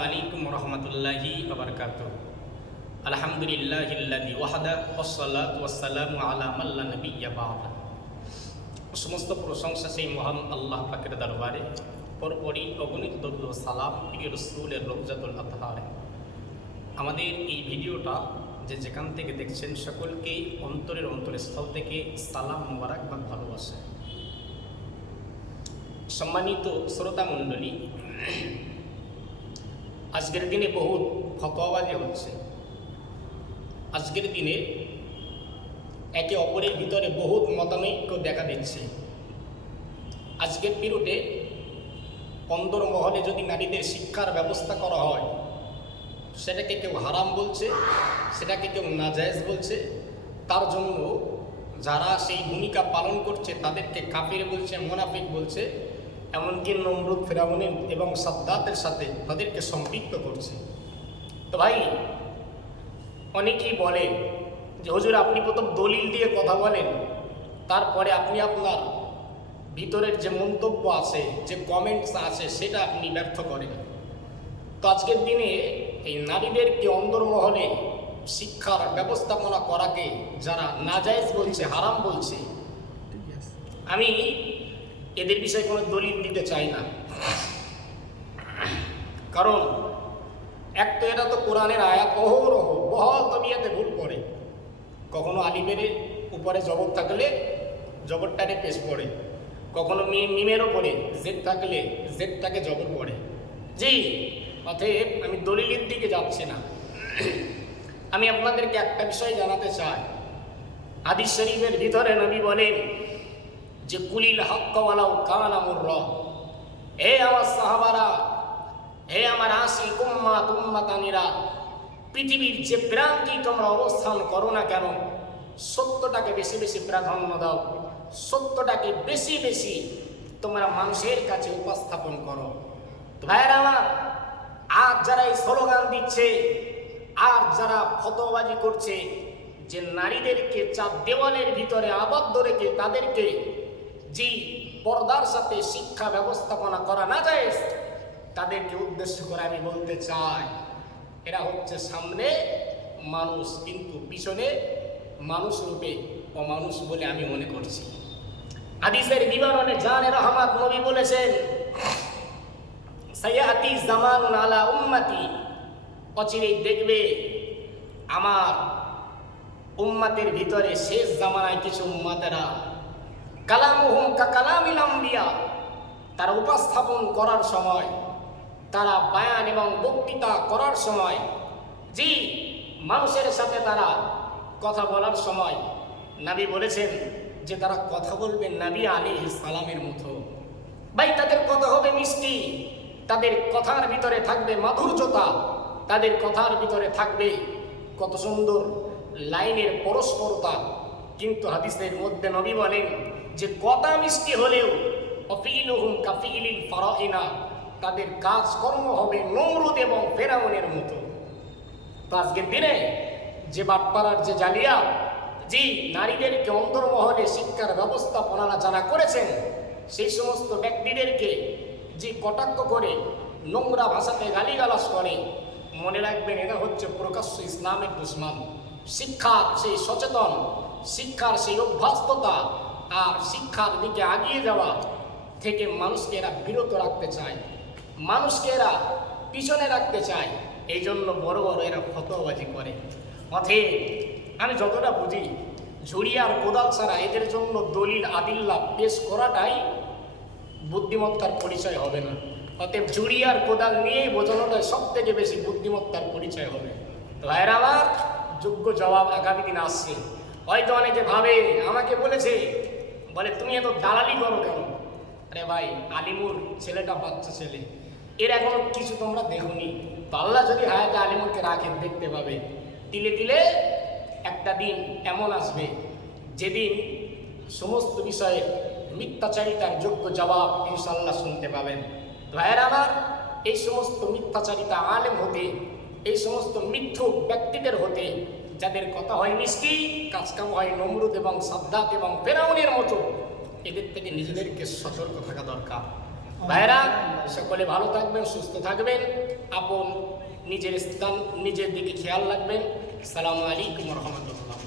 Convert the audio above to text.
আলাইকুম রহমতুল্লাহি আবরকাত আলহামদুলিল্লাহিল্লাদি ওয়াহাদা ওসলাত ওয়াসালামু আলা মাল্লা নবিয়্যা বা'দা। সমস্ত প্রশংসা সেই মহান আল্লাহ পাকের দরবারে। পরপরই অগণিত দরুদ সালাম প্রিয় রসুলের রোজাতুল আতহারে। আমাদের এই ভিডিওটা যে যেখান থেকে দেখছেন সকলকেই অন্তরের অন্তরের স্থল থেকে সালাম মোবারকবাদ ভালোবাসে। সম্মানিত শ্রোতা মণ্ডলী আজকের দিনে বহুত ফতোয়াবাজি হচ্ছে। আজকের দিনে একে অপরের ভিতরে বহুত মতানৈক্য দেখা দিচ্ছে। আজকের পিরিয়ডে অন্দর মহলে যদি নারীদের শিক্ষার ব্যবস্থা করা হয়, সেটাকে কেউ হারাম বলছে, সেটাকে কেউ নাজায়েজ বলছে, তার জন্য যারা সেই ভূমিকা পালন করছে তাদেরকে কাফির বলছে, মোনাফিক বলছে এমনকি নমরুদ ফেরাউনের এবং সাদ্দাতের সাথে তাদেরকে সম্পৃক্ত করছে। তো ভাই, অনেকেই বলে যে, হুজুর, আপনি প্রথম দলিল দিয়ে কথা বলেন, তারপরে আপনি আপনার ভিতরের যে মন্তব্য আছে, যে কমেন্টস আছে, সেটা আপনি ব্যর্থ করেন। তো আজকের দিনে এই নারীদেরকে অন্দরমহলে শিক্ষার ব্যবস্থাপনা করাকে যারা নাজায়েজ বলছে, হারাম বলছে, আমি এদের বিষয়ে কোনো দলিল দিতে চাই না। কারণ, এক তো এটা তো কোরআনের আয়াত অহরহ, বহল তবিয়াতে ভুল পড়ে কখনো আলিমের উপরে জবর থাকলে জবরটাকে পেশ পড়ে কখনো মিমের ওপরে জেদ থাকলে জেদটাকে জবর পড়ে জি, অতএব আমি দলিলের দিকে যাচ্ছি না। আমি আপনাদেরকে একটা বিষয় জানাতে চাই। হাদিস শরীফের ভিতরে নবী বলেন যে কুলিল হক্কওয়ালাও কান আমর হে আমার সাহাবারা, হে আমার আশি কুম্মা তুম্মাতানিরা পৃথিবীর যে প্রান্তি তোমরা অবস্থান করো না কেন, সত্যটাকে বেশি বেশি প্রাধান্য দাও, সত্যটাকে বেশি বেশি তোমরা মানুষের কাছে উপস্থাপন করো। ভাইয়েরা আমার, আজ যারা এই স্লোগান দিচ্ছে, আর যারা ফতোবাজি করছে, যে নারীদেরকে চার দেওয়ালের ভিতরে আবদ্ধ রেখে তাদেরকে যে পর্দার সাথে শিক্ষা ব্যবস্থাপনা করা না যায়, তাদেরকে উদ্দেশ্য করে আমি বলতে চাই, এরা হচ্ছে সামনে মানুষ, কিন্তু পিছনে মানুষ রূপে অমানুষ বলে আমি মনে করছি। হাদিসের বিবরণে জানে রহমাত নবী বলেছেন, সাইয়াতি জামানুন আলা উম্মাতি। অচিরেই দেখবে আমার উম্মাতের ভিতরে শেষ জামানায় কিছু উম্মাতেরা কালামুহুম কা কালামিল আম্বিয়া। তারা উপস্থাপন করার সময়, তারা বায়ান এবং বক্তৃতা করার সময়, জি, মানুষের সাথে তারা কথা বলার সময়, নাবি বলেছেন যে তারা কথা বলবে নাবি আলী সালামের মতো। ভাই, তাদের কথা হবে মিষ্টি, তাদের কথার ভিতরে থাকবে মাধুর্যতা, তাদের কথার ভিতরে থাকবে কত সুন্দর লাইনের পরস্পরতা কিন্তু হাদিসের মধ্যে নবী বলেন যে কথা মিষ্টি হলেও অফিলুহুম কাফিলিল ফারাইনা, তাদের কাজকর্ম হবে নমরুদ এবং ফেরাউনের মতো। তো আজকের দিনে যে বাটপাড়ার যে জালিয়া জি নারীদেরকে অন্তর্মহলে শিক্ষার ব্যবস্থাপনা যারা করেছেন, সেই সমস্ত ব্যক্তিদেরকে যে কটাক্ষ করে নোংরা ভাষাতে গালিগালাজ করে, মনে রাখবেন এরা হচ্ছে প্রকাশ্য ইসলামের দুশ্মন। শিক্ষা, সেই সচেতন শিক্ষার সেই অভ্যস্ততা আর শিক্ষার দিকে আগিয়ে যাওয়া থেকে মানুষকে এরা বিরত রাখতে চায়। মানুষকে এরা পিছনে রাখতে চায়। এই জন্য বড় বড় এরা ফতোবাজি করে। অথে আমি যতটা বুঝি, ঝুড়ি আর কোদাল ছাড়া এদের জন্য দলিল আদিল্লা পেশ করাটাই বুদ্ধিমত্তার পরিচয় হবে না। অতএব ঝুড়ি আর কোদাল নিয়েই বোঝানোটাই সব থেকে বেশি বুদ্ধিমত্তার পরিচয় হবে। তো ভাইরা আমার যোগ্য জবাব আগামী দিন আসছে। হয়তো অনেকে ভাবে, আমাকে বলেছে, বলে, তুমি এত দালালি করো কেন? আরে ভাই, আলিমুর ছেলেটা বাচ্চা ছেলে। এর এখনও কিছু তোমরা দেখোনি। তো আল্লাহ যদি হায়াতে আলিমুরকে রাখেন দেখতে পাবে। তিলে তিলে একটা দিন এমন আসবে, যেদিন সমস্ত বিষয়ে মিথ্যাচারিতার যোগ্য জবাব ইনশাল্লাহ শুনতে পাবেন। ভাইয়ের আমার, এই সমস্ত মিথ্যাচারিতা আলেম হতে, এই সমস্ত মিথ্যুক ব্যক্তিদের হতে যাদের কথা হয় মিষ্টি, কাজকাম হয় নমরুদ এবং সাদ্দাত এবং ফেরাউনের মতো, এদের থেকে নিজেদেরকে সতর্ক থাকা দরকার। ভাইরা সকলে ভালো থাকবেন, সুস্থ থাকবেন। আপন নিজের স্থান, নিজের দিকে খেয়াল রাখবেন। সালামু আলাইকুম রহমতুল্লাহ।